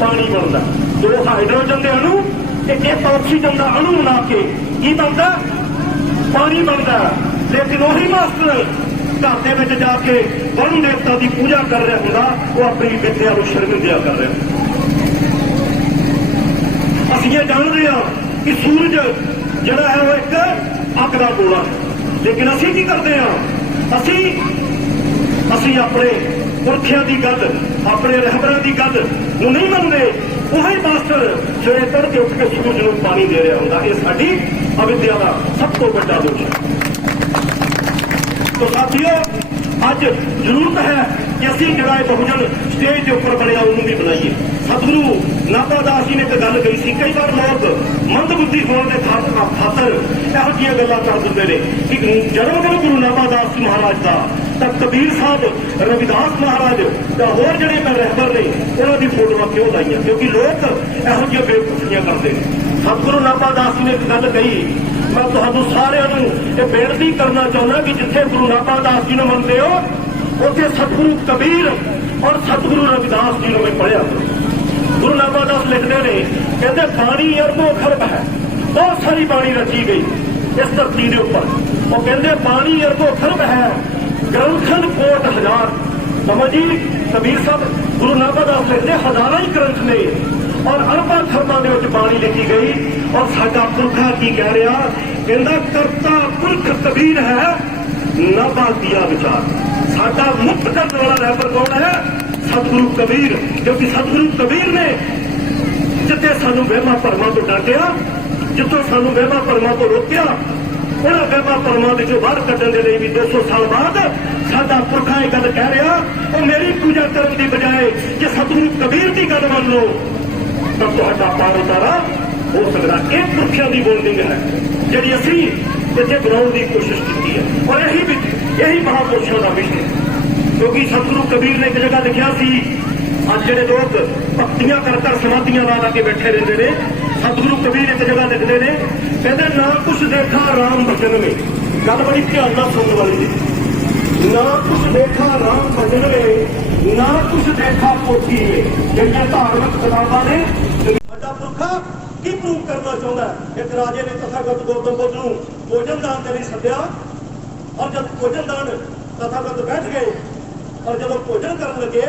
ਪਾਣੀ ਬਣਦਾ। ਦੋ ਹਾਈਡਰੋਜਨ ਦੇ ਅਣੂ ਤੇ ਇੱਕ ਆਕਸੀਜਨ ਦਾ ਅਣੂ ਮਿਲਾ ਕੇ। ਕੀ ਬਣਦਾ? ਪਾਣੀ ਬਣਦਾ। ਲੇਕਿਨ ਉਹੀ ਮਾਸਟਰ ਘਰ ਦੇ ਵਿੱਚ ਜਾ ਕੇ ਵਰੁਣ ਦੇਵਤਾ ਦੀ ਪੂਜਾ ਕਰ ਰਿਹਾ ਹੁੰਦਾ, ਉਹ ਆਪਣੀ ਵਿਦਿਆ ਨੂੰ ਸ਼ਰਮਿੰਦਿਆ ਕਰ ਰਿਹਾ। ਅਸੀਂ ਇਹ ਜਾਣਦੇ ਹਾਂ ਕਿ ਸੂਰਜ ਜਿਹੜਾ ਹੈ ਉਹ ਇੱਕ ਅੱਗ ਦਾ ਗੋਲਾ ਹੈ। ਲੇਕਿਨ ਅਸੀਂ ਕੀ ਕਰਦੇ ਹਾਂ? ਅਸੀਂ ਅਸੀਂ ਆਪਣੇ ਪੁਰਖਿਆਂ ਦੀ ਗੱਲ ਆਪਣੇ ਰਹਿਬਰਾਂ ਦੀ ਗੱਲ ਨੂੰ ਨਹੀਂ ਮੰਨਦੇ। ਉਹੀ ਮਾਸਟਰ ਸਵੇਰੇ ਤੜਕੇ ਉੱਠ ਕੇ ਸੂਰਜ ਨੂੰ ਪਾਣੀ ਦੇ ਰਿਹਾ ਹੁੰਦਾ, ਇਹ ਸਾਡੀ ਅਵਿਦਿਆ ਦਾ ਸਭ ਤੋਂ ਵੱਡਾ ਦੋਸ਼ ਹੈ। ਤੋ ਸਾਥੀਓ, ਅੱਜ ਜ਼ਰੂਰਤ ਹੈ ਕਿ ਅਸੀਂ ਜਿਹੜਾ ਇਹ ਬਹੁਜਨ ਸਟੇਜ ਦੇ ਉੱਪਰ ਬਣਿਆ, ਉਹਨੂੰ ਵੀ ਬਣਾਈਏ। ਸਤਿਗੁਰੂ ਨਾਭਾਦਾਸ ਜੀ ਨੇ ਇੱਕ ਗੱਲ ਕਹੀ ਸੀ, ਕਈ ਵਾਰ ਲੋਕ ਮੰਦਬੁੱਧੀ ਹੋਣ ਦੇ ਖਾਤਰ ਇਹੋ ਜਿਹੀਆਂ ਗੱਲਾਂ ਕਰ ਦਿੰਦੇ ਨੇ ਕਿ ਜਦੋਂ ਦਿਨ ਗੁਰੂ ਨਾਭਾਦਾਸ ਜੀ ਮਹਾਰਾਜ ਦਾ, ਤਾਂ ਕਬੀਰ ਸਾਹਿਬ, ਰਵਿਦਾਸ ਮਹਾਰਾਜ ਜਾਂ ਹੋਰ ਜਿਹੜੇ ਮੈਂ ਰਹਿਬਰ ਨੇ, ਉਹਨਾਂ ਦੀ ਫੋਟੋਆਂ ਕਿਉਂ ਲਾਈਆਂ? ਕਿਉਂਕਿ ਲੋਕ ਇਹੋ ਜਿਹੀਆਂ ਬੇਵਕੂਫੀਆਂ ਕਰਦੇ ਨੇ। ਸਤਿਗੁਰੂ ਨਾਭਾਦਾਸ ਜੀ ਨੇ ਇੱਕ ਗੱਲ ਕਹੀ, ਮੈਂ ਤੁਹਾਨੂੰ ਸਾਰਿਆਂ ਨੂੰ ਇਹ ਬੇਨਤੀ ਕਰਨਾ ਚਾਹੁੰਦਾ ਕਿ ਜਿੱਥੇ ਗੁਰੂ ਨਾਭਾਦਾਸ ਜੀ ਨੂੰ ਮੰਨਦੇ ਹੋ, ਉੱਥੇ ਸਤਿਗੁਰੂ ਕਬੀਰ ਔਰ ਸਤਿਗੁਰੂ ਰਵਿਦਾਸ ਜੀ ਨੂੰ ਮੈਂ ਪੜਿਆ ਗੁਰੂ ਨਾਭਾਦਾਸ ਲਿਖਦੇ ਨੇ, ਕਹਿੰਦੇ ਬਾਣੀ ਅਰਬੋ ਖਰਬ ਹੈ ਬਹੁਤ ਸਾਰੀ ਬਾਣੀ ਰਚੀ ਗਈ ਇਸ ਧਰਤੀ ਦੇ ਉੱਪਰ। ਉਹ ਕਹਿੰਦੇ ਬਾਣੀ ਅਰਬੋਂ ਖਰਬ ਹੈ ਗ੍ਰੰਥਨ ਕੋਟ ਹਜ਼ਾਰ। ਸਮਝੀ ਕਬੀਰ ਸਾਹਿਬ, ਗੁਰੂ ਨਾਭਾਦਾਸ ਲਿਖਦੇ ਹਜ਼ਾਰਾਂ ਹੀ ਗ੍ਰੰਥ ਨੇ। ਔਰ ਅਰਬਾਂ ਖਰਬਾਂ ਦੇ ਵਿੱਚ ਬਾਣੀ ਲਿਖੀ ਗਈ। ਔਰ ਸਾਡਾ ਪੁਰਖਾ ਕੀ ਕਹਿ ਰਿਹਾ? ਕਹਿੰਦਾ, ਕਰਤਾ ਪੁਰਖ ਕਬੀਰ ਹੈ ਨਾਭਾ ਦੀਆ ਵਿਚਾਰ। ਸਾਡਾ ਮੁਕਤ ਕਰਨ ਵਾਲਾ ਰਹਿਬਰ ਕੌਣ ਹੈ? ਸਤਿਗੁਰੂ ਕਬੀਰ, ਕਿਉਂਕਿ ਸਤਿਗੁਰੂ ਕਬੀਰ ਨੇ ਜਿੱਥੇ ਸਾਨੂੰ ਵਹਿਮਾਂ ਭਰਮਾਂ ਤੋਂ ਡਾਂਟਿਆ, ਜਿੱਥੋਂ ਸਾਨੂੰ ਵਹਿਮਾਂ ਭਰਮਾਂ ਤੋਂ ਰੋਕਿਆ, ਉਹਨਾਂ ਵਹਿਮਾਂ ਭਰਮਾਂ ਦੇ ਚੋਂ ਬਾਹਰ ਕੱਢਣ ਦੇ ਲਈ ਵੀ 200 ਸਾਲ ਬਾਅਦ ਸਾਡਾ ਪੁਰਖਾ ਇਹ ਗੱਲ ਕਹਿ ਰਿਹਾ, ਉਹ ਮੇਰੀ ਪੂਜਾ ਕਰਨ ਦੀ ਬਜਾਏ ਜੇ ਸਤਿਗੁਰੂ ਕਬੀਰ ਦੀ ਗੱਲ ਮੰਨ ਲਓ, ਤਾਂ ਤੁਹਾਡਾ ਪਾਰ ਉਤਾਰਾ ਹੋ ਸਕਦਾ। ਇਹ ਪੁਰਖਿਆਂ ਦੀ ਬੋਲਡਿੰਗ ਹੈ, ਜਿਹੜੀ ਅਸੀਂ ਇੱਥੇ ਬਣਾਉਣ ਦੀ ਕੋਸ਼ਿਸ਼ ਕੀਤੀ ਹੈ। ਔਰ ਇਹੀ ਇਹੀ ਮਹਾਪੁਰਸ਼ਾਂ ਦਾ ਵਿਸ਼ੇ ਹੈ। ਕਿਉਂਕਿ ਸਤਿਗੁਰੂ ਕਬੀਰ ਨੇ ਇੱਕ ਜਗ੍ਹਾ ਲਿਖਿਆ ਸੀ, ਅੱਜ ਜਿਹੜੇ ਲੋਕ ਭਗਤੀਆਂ ਕਰ ਕਰ ਸਮਾਧੀਆਂ ਲਾ ਲਾ ਕੇ ਬੈਠੇ ਰਹਿੰਦੇ ਨੇ, ਸਤਿਗੁਰੂ ਕਬੀਰ ਇੱਕ ਜਗ੍ਹਾ ਲਿਖਦੇ ਨੇ, ਕਹਿੰਦੇ ਨਾ ਕੁਛ ਦੇਖਾ ਰਾਮ ਭਜਨ ਮੇ ਗੱਲ ਬੜੀ ਧਿਆਨ ਨਾਲ ਸੁਣਨ ਵਾਲੀ ਜੀ। ਨਾ ਕੁਛ ਦੇਖਾ ਰਾਮ ਭਜਨ ਮੇ ਨਾ ਕੁਛ ਦੇਖਾ ਪੋਥੀ ਮੇ ਜਿਹੜੀਆਂ ਧਾਰਮਿਕ ਕਿਤਾਬਾਂ ਨੇ ਸਾਡਾ ਪੁਰਖਾ ਕੀ ਪ੍ਰੂਵ ਕਰਨਾ ਚਾਹੁੰਦਾ ਇੱਕ ਰਾਜੇ ਨੇ ਤਥਾਗਤ ਗੌਤਮ ਬੁੱਧ ਨੂੰ ਭੋਜਨ ਦਾਨ ਦੇ ਲਈ ਸੱਦਿਆ, ਔਰ ਜਦ ਭੋਜਨ ਦਾਨ ਤਥਾਗਤ ਬੈਠ ਗਏ ਔਰ ਜਦੋਂ ਭੋਜਨ ਕਰਨ ਲੱਗੇ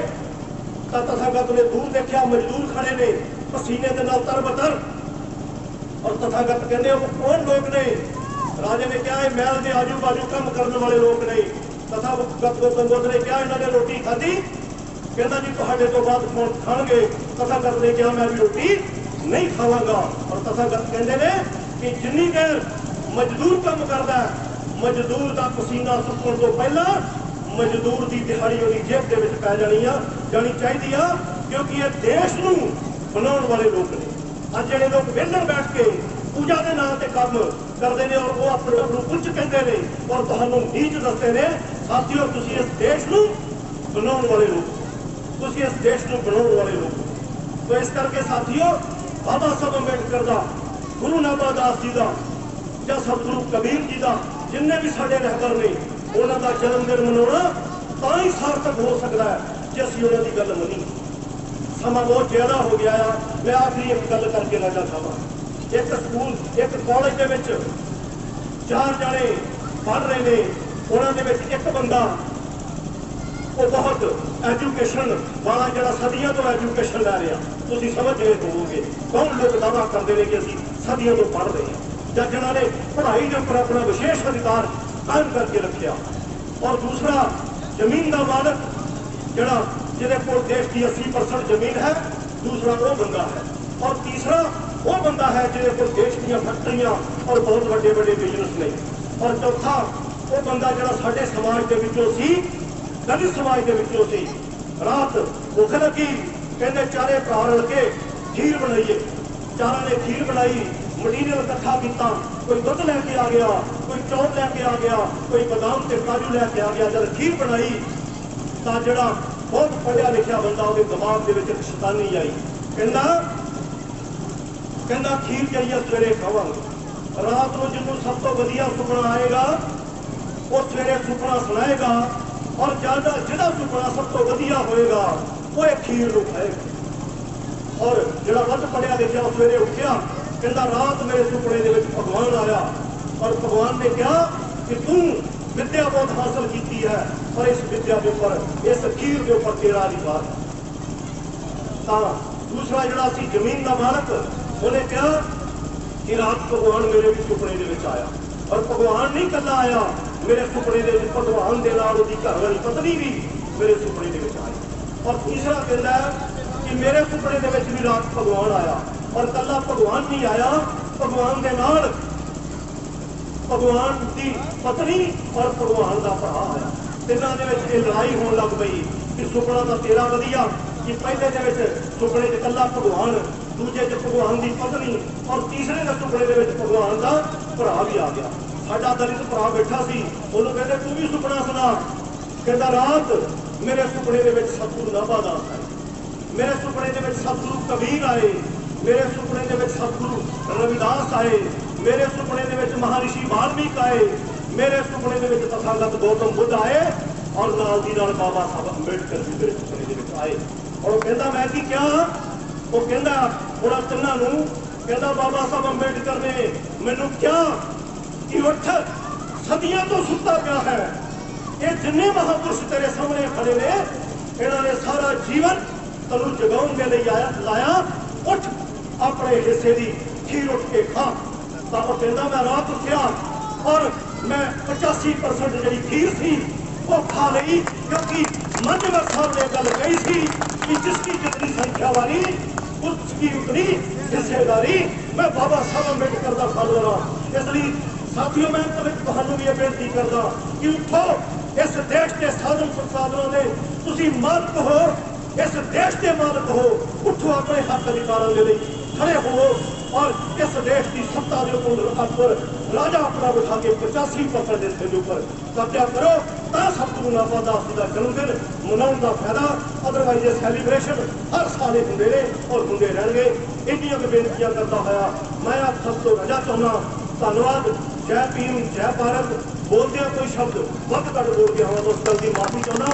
ਤਾਂ ਤਥਾਗਤ ਨੇ ਦੂਰ ਦੇਖਿਆ ਮਜ਼ਦੂਰ ਖੜੇ ਨੇ ਪਸੀਨੇ ਦੇ ਨਾਲ ਤਰਬਤਰ ਔਰ ਤਥਾਗਤ ਕਹਿੰਦੇ ਉਹ ਕੌਣ ਲੋਕ ਨੇ ਰਾਜੇ ਨੇ ਕਿਹਾ ਇਹ ਮਹਿਲ ਦੇ ਆਜੂ ਬਾਜੂ ਕੰਮ ਕਰਨ ਵਾਲੇ ਲੋਕ ਨੇ ਤਥਾਗਤ ਗੌਤਮ ਬੁੱਧ ਨੇ ਕਿਹਾ ਇਹਨਾਂ ਨੇ ਰੋਟੀ ਖਾਧੀ ਕਹਿੰਦਾ ਜੀ ਤੁਹਾਡੇ ਤੋਂ ਬਾਅਦ ਕੌਣ ਖਾਣਗੇ। ਤਥਾਗਤ ਨੇ ਕਿਹਾ ਮੈਂ ਵੀ ਰੋਟੀ ਨਹੀਂ ਖਾਵਾਂਗਾ। ਔਰ ਤਥਾਗਤ ਕਹਿੰਦੇ ਨੇ ਕਿ ਜਿੰਨੀ ਦੇਰ ਮਜ਼ਦੂਰ ਕੰਮ ਕਰਦਾ ਹੈ, ਮਜ਼ਦੂਰ ਦਾ ਪਸੀਨਾ ਸੁੱਕਣ ਤੋਂ ਪਹਿਲਾਂ ਮਜ਼ਦੂਰ ਦੀ ਦਿਹਾੜੀ ਉਹਦੀ ਜੇਬ ਦੇ ਵਿੱਚ ਪੈ ਜਾਣੀ ਆ ਜਾਣੀ ਚਾਹੀਦੀ ਆ ਕਿਉਂਕਿ ਇਹ ਦੇਸ਼ ਨੂੰ ਬਣਾਉਣ ਵਾਲੇ ਲੋਕ ਨੇ। ਅੱਜ ਜਿਹੜੇ ਲੋਕ ਵਿਹਲੇ ਬੈਠ ਕੇ ਪੂਜਾ ਦੇ ਨਾਂ ਤੇ ਕੰਮ ਕਰਦੇ ਨੇ ਔਰ ਉਹ ਆਪਣੇ ਆਪ ਨੂੰ ਉੱਚ ਕਹਿੰਦੇ ਨੇ ਔਰ ਤੁਹਾਨੂੰ ਨੀਚ ਦੱਸਦੇ ਨੇ, ਸਾਥੀਓ, ਤੁਸੀਂ ਇਸ ਦੇਸ਼ ਨੂੰ ਬਣਾਉਣ ਵਾਲੇ ਲੋਕ ਤੁਸੀਂ ਇਸ ਦੇਸ਼ ਨੂੰ ਬਣਾਉਣ ਵਾਲੇ ਲੋਕ ਤੋ ਇਸ ਕਰਕੇ ਸਾਥੀਓ, ਬਾਬਾ ਸਾਹਿਬ ਅੰਬੇਡਕਰ ਦਾ, ਗੁਰੂ ਨਾਨਕ ਦਾਸ ਜੀ ਦਾ ਜਾਂ ਸਤਿਗੁਰੂ ਕਬੀਰ ਜੀ ਦਾ, ਜਿੰਨੇ ਵੀ ਸਾਡੇ ਰਹਿਬਰ ਨੇ ਉਹਨਾਂ ਦਾ ਜਨਮ ਦਿਨ ਮਨਾਉਣਾ ਤਾਂ ਹੀ ਸਾਰਥਕ ਹੋ ਸਕਦਾ ਹੈ ਜੇ ਅਸੀਂ ਉਹਨਾਂ ਦੀ ਗੱਲ ਮੰਨੀ ਸਮਾਂ ਬਹੁਤ ਜ਼ਿਆਦਾ ਹੋ ਗਿਆ ਆ। ਮੈਂ ਆਖਰੀ ਇੱਕ ਗੱਲ ਕਰਕੇ ਰਾਜਾ ਸਾਹਿਬ, ਇੱਕ ਸਕੂਲ, ਇੱਕ ਕਾਲਜ ਦੇ ਵਿੱਚ ਚਾਰ ਜਾਣੇ ਪੜ੍ਹ ਰਹੇ ਨੇ। ਉਹਨਾਂ ਦੇ ਵਿੱਚ ਇੱਕ ਬੰਦਾ, ਉਹ ਬਹੁਤ ਐਜੂਕੇਸ਼ਨ ਵਾਲਾ ਜਿਹੜਾ ਸਦੀਆਂ ਤੋਂ ਐਜੂਕੇਸ਼ਨ ਲੈ ਰਿਹਾ। ਤੁਸੀਂ ਸਮਝ ਗਏ ਹੋਵੋਗੇ ਕੌਣ ਲੋਕ ਦਾਵਾ ਕਰਦੇ ਨੇ ਕਿ ਅਸੀਂ ਸਦੀਆਂ ਤੋਂ ਪੜ੍ਹ ਰਹੇ ਹਾਂ। ਜਾਂ ਜਿਨ੍ਹਾਂ ਨੇ ਪੜ੍ਹਾਈ ਦੇ ਉੱਪਰ ਆਪਣਾ ਵਿਸ਼ੇਸ਼ ਅਧਿਕਾਰ ਕਾਇਮ ਕਰਕੇ ਰੱਖਿਆ। ਔਰ ਦੂਸਰਾ, ਜ਼ਮੀਨ ਦਾ ਮਾਲਕ, ਜਿਹੜਾ ਜਿਹਦੇ ਕੋਲ ਦੇਸ਼ ਦੀ 80% ਜ਼ਮੀਨ ਹੈ, ਦੂਸਰਾ ਉਹ ਬੰਦਾ ਹੈ। ਔਰ ਤੀਸਰਾ, ਉਹ ਬੰਦਾ ਹੈ ਜਿਹਦੇ ਕੋਲ ਦੇਸ਼ ਦੀਆਂ ਫੈਕਟਰੀਆਂ ਔਰ ਬਹੁਤ ਵੱਡੇ ਵੱਡੇ ਬਿਜ਼ਨਸ ਨੇ। ਔਰ ਚੌਥਾ, ਉਹ ਬੰਦਾ ਜਿਹੜਾ ਸਾਡੇ ਸਮਾਜ ਦੇ ਵਿੱਚੋਂ ਸੀ, ਦਲਿਤ ਸਮਾਜ ਦੇ ਵਿੱਚੋਂ ਸੀ। ਰਾਤ ਭੁੱਖ ਲੱਗੀ, ਕਹਿੰਦੇ ਚਾਰੇ ਭਰਾ ਰਲ ਕੇ ਖੀਰ ਬਣਾਈਏ। ਚਾਰਾਂ ਨੇ ਖੀਰ ਬਣਾਈ ਮਟੀਰੀਅਲ ਇਕੱਠਾ ਕੀਤਾ। ਕੋਈ ਦੁੱਧ ਲੈ ਕੇ ਆ ਗਿਆ, ਕੋਈ ਚੌਲ ਲੈ ਕੇ ਆ ਗਿਆ, ਕੋਈ ਬਦਾਮ ਤੇ ਕਾਜੂ ਲੈ ਕੇ ਆ ਗਿਆ, ਜਦ ਖੀਰ ਬਣਾਈ, ਤਾਂ ਜਿਹੜਾ ਬਹੁਤ ਪੜ੍ਹਿਆ ਲਿਖਿਆ ਬੰਦਾ ਉਹਦੇ ਦਿਮਾਗ ਦੇ ਵਿੱਚ ਸ਼ੈਤਾਨੀ ਆਈ। ਕਹਿੰਦਾ ਕਹਿੰਦਾ ਖੀਰ ਕਰੀਏ ਸਵੇਰੇ ਖਾਵਾਂਗੇ। ਰਾਤ ਨੂੰ ਜਿਹਨੂੰ ਸਭ ਤੋਂ ਵਧੀਆ ਸੁਪਨਾ ਆਏਗਾ, ਉਹ ਸਵੇਰੇ ਸੁਪਨਾ ਸੁਣਾਏਗਾ ਔਰ ਜ਼ਿਆਦਾ ਜਿਹੜਾ ਸੁਪਨਾ ਸਭ ਤੋਂ ਵਧੀਆ ਹੋਏਗਾ, ਉਹ ਇਹ ਖੀਰ ਨੂੰ ਖਾਏਗਾ। ਔਰ ਜਿਹੜਾ ਵੱਧ ਪੜਿਆ ਲਿਖਿਆ ਉਹ ਸਵੇਰੇ ਉੱਠਿਆ ਕਹਿੰਦਾ, ਰਾਤ ਮੇਰੇ ਸੁਪਨੇ ਦੇ ਵਿੱਚ ਭਗਵਾਨ ਆਇਆ ਔਰ ਭਗਵਾਨ ਨੇ ਕਿਹਾ ਕਿ ਤੂੰ ਵਿਦਿਆ ਬਹੁਤ ਹਾਸਲ ਕੀਤੀ ਹੈ ਪਰ ਇਸ ਵਿਦਿਆ ਦੇ ਉੱਪਰ, ਇਸ ਖੀਰ ਦੇ ਉੱਪਰ ਤੇਰਾ ਅਧਿਕਾਰ ਹੈ। ਤਾਂ ਦੂਸਰਾ ਜਿਹੜਾ ਸੀ ਜ਼ਮੀਨ ਦਾ ਮਾਲਕ, ਉਹਨੇ ਕਿਹਾ ਕਿ ਰਾਤ ਭਗਵਾਨ ਮੇਰੇ ਵੀ ਸੁਪਨੇ ਦੇ ਵਿੱਚ ਆਇਆ ਔਰ ਭਗਵਾਨ ਨਹੀਂ ਕੱਲਾ ਆਇਆ, ਮੇਰੇ ਸੁਪਨੇ ਦੇ ਵਿੱਚ ਭਗਵਾਨ ਦੇ ਨਾਲ ਉਹਦੀ ਘਰ ਵਾਲੀ ਪਤਨੀ ਵੀ ਮੇਰੇ ਸੁਪਨੇ ਦੇ ਵਿੱਚ ਆਈ। ਔਰ ਤੀਸਰਾ ਕਹਿੰਦਾ ਹੈ ਕਿ ਔਰ ਕੱਲਾ ਭਗਵਾਨ ਨਹੀਂ ਆਇਆ। ਭਗਵਾਨ ਦੇ ਨਾਲ ਭਗਵਾਨ ਦੀ ਪਤਨੀ ਔਰ ਭਗਵਾਨ ਦਾ ਭਰਾ ਆਇਆ ਤਿੰਨਾਂ ਦੇ ਵਿੱਚ ਇਹ ਲੜਾਈ ਹੋਣ ਲੱਗ ਪਈ ਕਿ ਸੁਪਨਾ ਦਾ ਤੇਰਾ ਵਧੀਆ ਕਿ ਪਹਿਲੇ ਦੇ ਵਿੱਚ ਸੁਪਨੇ 'ਚ ਇਕੱਲਾ ਭਗਵਾਨ, ਦੂਜੇ 'ਚ ਭਗਵਾਨ ਦੀ ਪਤਨੀ ਔਰ ਤੀਸਰੇ ਦੇ ਸੁਪਨੇ ਦੇ ਵਿੱਚ ਭਗਵਾਨ ਦਾ ਭਰਾ ਵੀ ਆ ਗਿਆ। ਸਾਡਾ ਦਲਿਤ ਭਰਾ ਬੈਠਾ ਸੀ, ਉਹਨੂੰ ਕਹਿੰਦੇ, ਤੂੰ ਵੀ ਸੁਪਨਾ ਸੁਣਾ। ਕਹਿੰਦਾ, ਰਾਤ ਮੇਰੇ ਸੁਪਨੇ ਦੇ ਵਿੱਚ ਸਤਿਗੁਰੂ ਨਾਭਾ ਦਾਸ ਆਏ ਮੇਰੇ ਸੁਪਨੇ ਦੇ ਵਿੱਚ ਸਤਿਗੁਰੂ ਕਬੀਰ ਆਏ। ਮੇਰੇ ਸੁਪਨੇ ਦੇ ਵਿੱਚ ਸਤਿਗੁਰੂ ਰਵਿਦਾਸ ਆਏ ਮੇਰੇ ਸੁਪਨੇ ਦੇ ਵਿੱਚ ਮਹਾਰਿਸ਼ੀ ਵਾਲਮੀਕ ਆਏ ਮੇਰੇ ਸੁਪਨੇ ਦੇ ਵਿੱਚ ਤਥਾਗਤ ਗੌਤਮ ਬੁੱਧ ਆਏ ਔਰ ਨਾਲ ਦੀ ਨਾਲ ਬਾਬਾ ਸਾਹਿਬ ਅੰਬੇਡਕਰ ਵੀ ਮੇਰੇ ਸੁਪਨੇ ਦੇ ਵਿੱਚ ਆਏ ਔਰ ਉਹ ਕਹਿੰਦਾ ਮੈਂ ਕੀ ਕਿਹਾ ਉਹ ਕਹਿੰਦਾ ਉਹਨਾਂ ਤਿੰਨਾਂ ਨੂੰ ਕਹਿੰਦਾ ਬਾਬਾ ਸਾਹਿਬ ਅੰਬੇਡਕਰ ਨੇ ਮੈਨੂੰ ਕਿਹਾ ਕਿ ਉੱਠ ਸਦੀਆਂ ਤੋਂ ਸੁੱਤਾ ਪਿਆ ਹੈ ਇਹ ਜਿੰਨੇ ਮਹਾਪੁਰਸ਼ ਤੇਰੇ ਸਾਹਮਣੇ ਖੜੇ ਨੇ ਇਹਨਾਂ ਨੇ ਸਾਰਾ ਜੀਵਨ ਤੈਨੂੰ ਜਗਾਉਣ ਦੇ ਲਈ ਆਇਆ ਲਾਇਆ ਉੱਠ ਆਪਣੇ ਹਿੱਸੇ ਦੀ ਖੀਰ ਉੱਠ ਕੇ ਖਾ ਤਾਂ ਉਹ ਕਹਿੰਦਾ ਮੈਂ ਰਾਤ ਉੱਠਿਆ ਔਰ ਮੈਂ 85% ਜਿਹੜੀ ਖੀਰ ਸੀ ਉਹ ਖਾ ਲਈ ਕਿਉਂਕਿ ਮੰਨਵਰ ਸਾਹਿਬ ਨੇ ਗੱਲ ਕਹੀ ਸੀ ਕਿ ਜਿਸ ਦੀ ਜਿਤਨੀ ਸੰਖਿਆ ਵਾਲੀ ਉਸ ਦੀ ਉਤਨੀ ਹਿੱਸੇਦਾਰੀ ਮੈਂ ਬਾਬਾ ਸਾਹਿਬ ਅੰਬੇਡਕਰ ਦਾ ਫਾਲੋਅਰ ਹਾਂ ਇਸ ਲਈ ਸਾਥੀਓ ਮੈਂ ਤੁਹਾਡੇ ਤੁਹਾਨੂੰ ਵੀ ਇਹ ਬੇਨਤੀ ਕਰਦਾ ਕਿ ਉੱਠੋ ਇਸ ਦੇਸ਼ ਦੇ ਸਾਧਨ ਸੰਸਾਧਨਾਂ ਦੇ ਤੁਸੀਂ ਮਾਲਕ ਹੋ ਇਸ ਦੇਸ਼ ਦੇ ਮਾਲਕ ਹੋ ਉੱਠੋ ਆਪਣੇ ਹੱਕ ਅਧਿਕਾਰਾਂ ਦੇ ਲਈ ਖੜੇ ਹੋਵੋ ਔਰ ਇਸ ਦੇਸ਼ ਦੀ ਸੱਤਾ ਦੇ ਉੱਪਰ ਉੱਪਰ ਰਾਜਾ ਆਪਣਾ ਬਿਠਾ ਕੇ 85% ਦੇ ਹਿੱਸੇ ਉੱਪਰ ਕਬਜ਼ਾ ਕਰੋ, ਤਾਂ ਸਤਿਗੁਰੂ ਨਾਭਾ ਦਾਸ ਜੀ ਦਾ ਜਨਮ ਦਿਨ ਮਨਾਉਣ ਦਾ ਫਾਇਦਾ ਅਦਰਵਾਈਜ਼ ਇਹ ਸੈਲੀਬ੍ਰੇਸ਼ਨ ਹਰ ਸਾਲ ਹੀ ਹੁੰਦੇ ਨੇ ਔਰ ਹੁੰਦੇ ਰਹਿਣਗੇ। ਇੰਨੀਆਂ ਕੁ ਬੇਨਤੀਆਂ ਕਰਦਾ ਹੋਇਆ ਮੈਂ ਆਪ ਸਭ ਤੋਂ ਰਜਾ ਚਾਹੁੰਦਾ, ਧੰਨਵਾਦ, ਜੈ ਭੀਮ, ਜੈ ਭਾਰਤ, ਬੋਲਦਿਆਂ ਕੋਈ ਸ਼ਬਦ ਵੱਧ ਘੱਟ ਬੋਲ ਗਿਆ ਹਾਂ ਉਸ ਦੀ ਮਾਫੀ ਚਾਹੁੰਦਾ।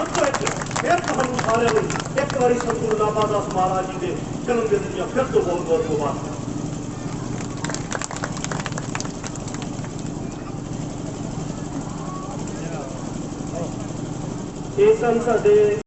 ਅੰਤ ਵਿੱਚ ਫਿਰ ਤੁਹਾਨੂੰ ਸਾਰਿਆਂ ਨੂੰ ਇੱਕ ਵਾਰੀ ਸਤਿਗੁਰੂ ਨਾਭਾ ਦਾਸ ਮਹਾਰਾਜ ਜੀ ਦੇ ਜਨਮ ਦਿਨ ਦੀਆਂ ਫਿਰ ਤੋਂ ਬਹੁਤ ਬਹੁਤ ਮੁਬਾਰਕਾਂ ਇਹ ਸਨ ਸਾਡੇ